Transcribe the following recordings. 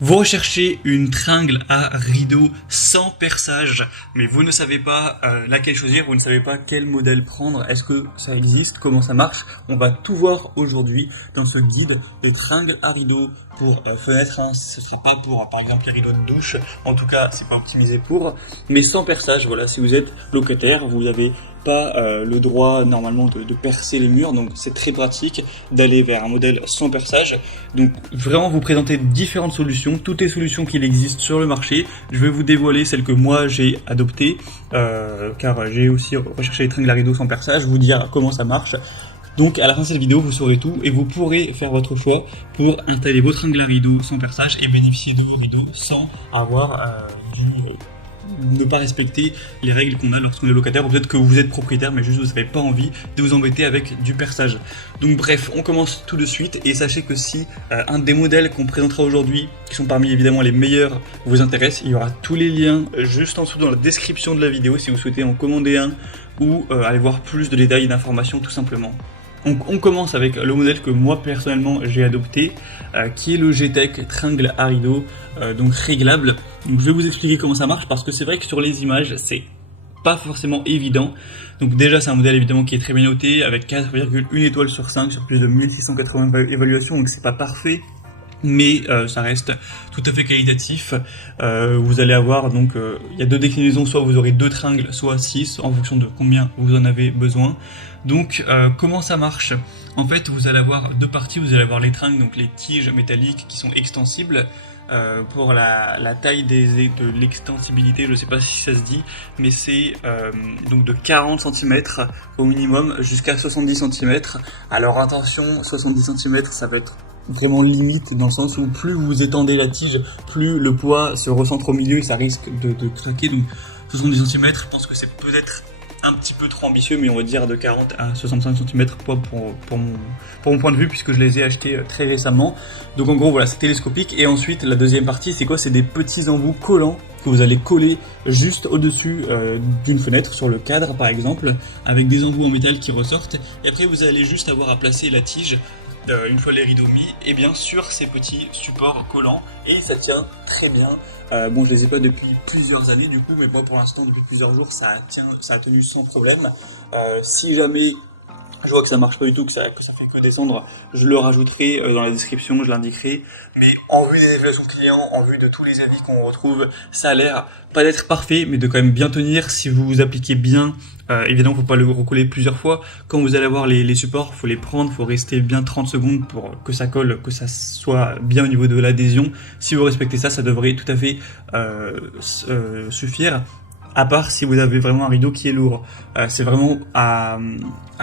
Vous recherchez une tringle à rideau sans perçage, mais vous ne savez pas laquelle choisir, vous ne savez pas quel modèle prendre, est-ce que ça existe, comment ça marche? On va tout voir aujourd'hui dans ce guide de tringle à rideau pour fenêtre, hein. Ce serait pas pour par exemple les rideaux de douche, en tout cas c'est pas optimisé pour, mais sans perçage. Voilà, si vous êtes locataire, vous avez pas le droit normalement de percer les murs, donc c'est très pratique d'aller vers un modèle sans perçage. Donc vraiment vous présenter différentes solutions, toutes les solutions qu'il existe sur le marché. Je vais vous dévoiler celle que moi j'ai adoptée, car j'ai aussi recherché les tringles à rideau sans perçage, vous dire comment ça marche. Donc à la fin de cette vidéo, vous saurez tout et vous pourrez faire votre choix pour installer vos tringles à rideau sans perçage et bénéficier de vos rideaux sans avoir ne pas respecter les règles qu'on a lorsqu'on est locataire, ou peut-être que vous êtes propriétaire mais juste vous n'avez pas envie de vous embêter avec du perçage. Donc bref, on commence tout de suite et sachez que si un des modèles qu'on présentera aujourd'hui, qui sont parmi évidemment les meilleurs, vous intéresse, il y aura tous les liens juste en dessous dans la description de la vidéo si vous souhaitez en commander un ou aller voir plus de détails et d'informations tout simplement. On commence avec le modèle que moi personnellement j'ai adopté, qui est le G-Tech tringle à rideau, donc réglable. Donc je vais vous expliquer comment ça marche parce que c'est vrai que sur les images c'est pas forcément évident. Donc déjà c'est un modèle évidemment qui est très bien noté avec 4,1 étoiles sur 5 sur plus de 1680 évaluations, donc c'est pas parfait. Mais ça reste tout à fait qualitatif. Vous allez avoir donc il y a deux déclinaisons, soit vous aurez 2 tringles, soit 6 en fonction de combien vous en avez besoin. Donc comment ça marche? En fait vous allez avoir deux parties, vous allez avoir les tringles, donc les tiges métalliques qui sont extensibles. Pour la taille de l'extensibilité, je sais pas si ça se dit, mais c'est donc de 40 cm au minimum jusqu'à 70 cm. Alors attention, 70 cm ça peut être vraiment limite dans le sens où plus vous étendez la tige, plus le poids se recentre au milieu et ça risque de craquer. Donc 70 cm, je pense que c'est peut-être un petit peu trop ambitieux, mais on va dire de 40 à 65 cm pour mon point de vue, puisque je les ai achetés très récemment. Donc en gros voilà, c'est télescopique. Et ensuite la deuxième partie c'est quoi? C'est des petits embouts collants que vous allez coller juste au-dessus d'une fenêtre, sur le cadre par exemple, avec des embouts en métal qui ressortent. Et après vous allez juste avoir à placer la tige une fois les rideaux mis, et bien sur ces petits supports collants, et ça tient très bien. Bon, je les ai pas depuis plusieurs années du coup, mais moi pour l'instant depuis plusieurs jours ça a tenu sans problème. Si jamais je vois que ça marche pas du tout, que ça fait que descendre, je le rajouterai dans la description, je l'indiquerai. Mais en vue des évaluations clients, en vue de tous les avis qu'on retrouve, ça a l'air pas d'être parfait, mais de quand même bien tenir si vous vous appliquez bien. Évidemment, faut pas le recoller plusieurs fois. Quand vous allez avoir les supports, faut les prendre, faut rester bien 30 secondes pour que ça colle, que ça soit bien au niveau de l'adhésion. Si vous respectez ça, ça devrait tout à fait suffire. À part si vous avez vraiment un rideau qui est lourd. C'est vraiment à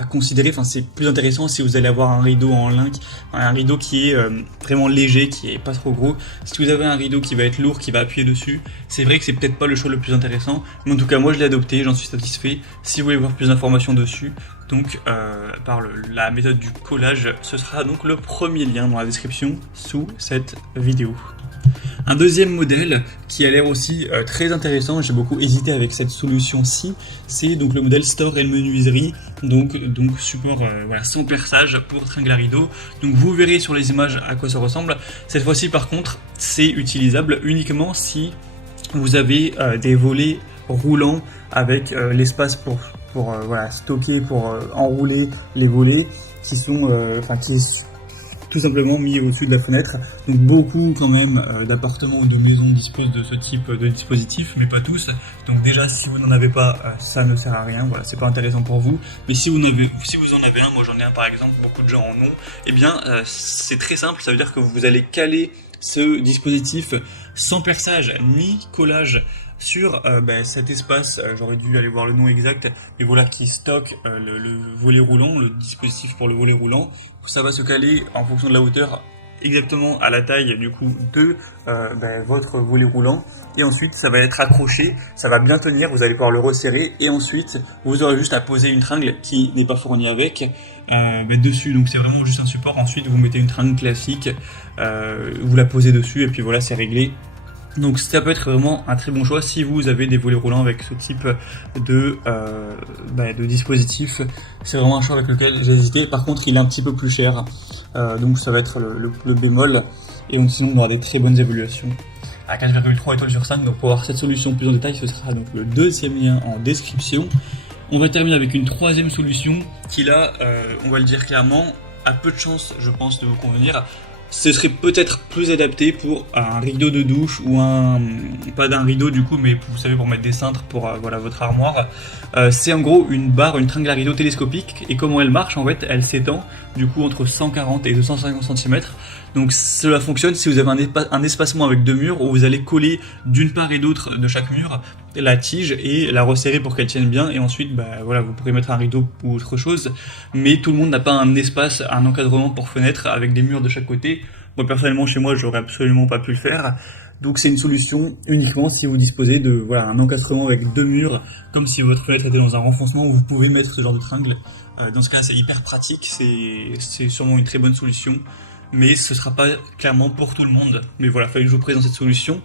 considérer, enfin c'est plus intéressant si vous allez avoir un rideau en lin, un rideau qui est vraiment léger, qui est pas trop gros. Si vous avez un rideau qui va être lourd, qui va appuyer dessus, c'est vrai que c'est peut-être pas le choix le plus intéressant, mais en tout cas moi je l'ai adopté, j'en suis satisfait. Si vous voulez voir plus d'informations dessus, donc par la méthode du collage, ce sera donc le premier lien dans la description sous cette vidéo. Un deuxième modèle qui a l'air aussi très intéressant, j'ai beaucoup hésité avec cette solution-ci, c'est donc le modèle store et menuiserie, donc support voilà, sans perçage pour tringle à rideau. Donc vous verrez sur les images à quoi ça ressemble. Cette fois-ci par contre, c'est utilisable uniquement si vous avez des volets roulants avec l'espace pour voilà, stocker, pour enrouler les volets qui sont qui tout simplement mis au-dessus de la fenêtre. Donc beaucoup quand même d'appartements ou de maisons disposent de ce type de dispositif, mais pas tous. Donc déjà si vous n'en avez pas, ça ne sert à rien, voilà, c'est pas intéressant pour vous. Mais si vous en avez un, moi j'en ai un par exemple, beaucoup de gens en ont, et bien c'est très simple, ça veut dire que vous allez caler ce dispositif sans perçage ni collage sur cet espace, j'aurais dû aller voir le nom exact, mais voilà, qui stocke le volet roulant, le dispositif pour le volet roulant. Ça va se caler en fonction de la hauteur exactement à la taille du coup de votre volet roulant, et ensuite ça va être accroché, ça va bien tenir, vous allez pouvoir le resserrer, et ensuite vous aurez juste à poser une tringle qui n'est pas fournie avec dessus. Donc c'est vraiment juste un support. Ensuite vous mettez une tringle classique, vous la posez dessus et puis voilà, c'est réglé. Donc ça peut être vraiment un très bon choix si vous avez des volets roulants avec ce type de dispositif. C'est vraiment un choix avec lequel j'ai hésité. Par contre, il est un petit peu plus cher, donc ça va être le bémol. Et donc sinon, on aura des très bonnes évaluations à 4,3 étoiles sur 5. Donc pour voir cette solution plus en détail, ce sera donc le deuxième lien en description. On va terminer avec une troisième solution qui là, on va le dire clairement, a peu de chances, je pense, de vous convenir. Ce serait peut-être plus adapté pour un rideau de douche ou pas d'un rideau du coup, mais vous savez, pour mettre des cintres pour voilà, votre armoire. C'est en gros une tringle à rideau télescopique, et comment elle marche en fait, elle s'étend du coup entre 140 et 250 cm. Donc cela fonctionne si vous avez un espacement avec deux murs où vous allez coller d'une part et d'autre de chaque mur la tige et la resserrer pour qu'elle tienne bien, et ensuite voilà, vous pourrez mettre un rideau ou autre chose, mais tout le monde n'a pas un espace, un encadrement pour fenêtre avec des murs de chaque côté. Moi personnellement chez moi j'aurais absolument pas pu le faire, donc c'est une solution uniquement si vous disposez de voilà, un encadrement avec deux murs, comme si votre fenêtre était dans un renfoncement où vous pouvez mettre ce genre de tringle. Dans ce cas c'est hyper pratique, c'est sûrement une très bonne solution, mais ce sera pas clairement pour tout le monde. Mais voilà, fallait que je vous présente cette solution.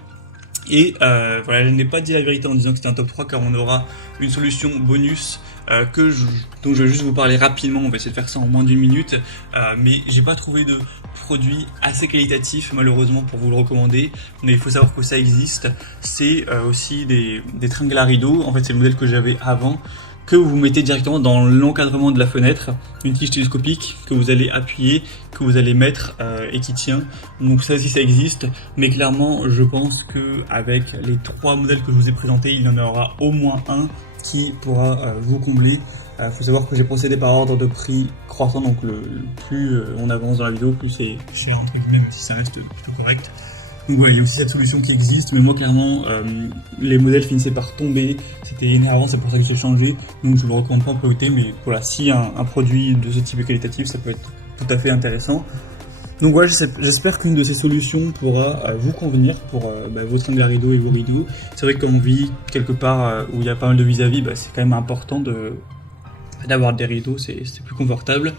Et voilà, je n'ai pas dit la vérité en disant que c'était un top 3, car on aura une solution bonus dont je vais juste vous parler rapidement. On va essayer de faire ça en moins d'une minute, mais j'ai pas trouvé de produit assez qualitatif malheureusement pour vous le recommander, mais il faut savoir que ça existe. C'est aussi des tringles à rideaux. En fait c'est le modèle que j'avais avant, que vous mettez directement dans l'encadrement de la fenêtre, une tige télescopique que vous allez appuyer, que vous allez mettre et qui tient. Donc ça aussi ça existe, mais clairement je pense que avec les trois modèles que je vous ai présentés, il y en aura au moins un qui pourra vous combler. Faut savoir que j'ai procédé par ordre de prix croissant, donc le plus on avance dans la vidéo, plus c'est cher entre guillemets, même si ça reste plutôt correct. Donc ouais, il y a aussi cette solution qui existe, mais moi clairement, les modèles finissaient par tomber, c'était énervant, c'est pour ça que j'ai changé, donc je ne le recommande pas en priorité, mais voilà, si un produit de ce type est qualitatif, ça peut être tout à fait intéressant. Donc voilà, j'espère qu'une de ces solutions pourra vous convenir pour vos tringles à rideaux et vos rideaux. C'est vrai que quand on vit quelque part où il y a pas mal de vis-à-vis, c'est quand même important d'avoir des rideaux, c'est plus confortable.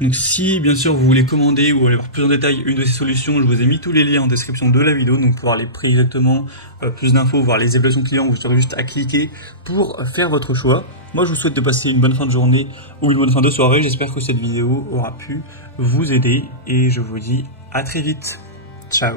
Donc si bien sûr vous voulez commander ou aller voir plus en détail une de ces solutions, je vous ai mis tous les liens en description de la vidéo, donc pour voir les prix exactement, plus d'infos, voir les évaluations clients, vous aurez juste à cliquer pour faire votre choix. Moi je vous souhaite de passer une bonne fin de journée ou une bonne fin de soirée, j'espère que cette vidéo aura pu vous aider et je vous dis à très vite. Ciao.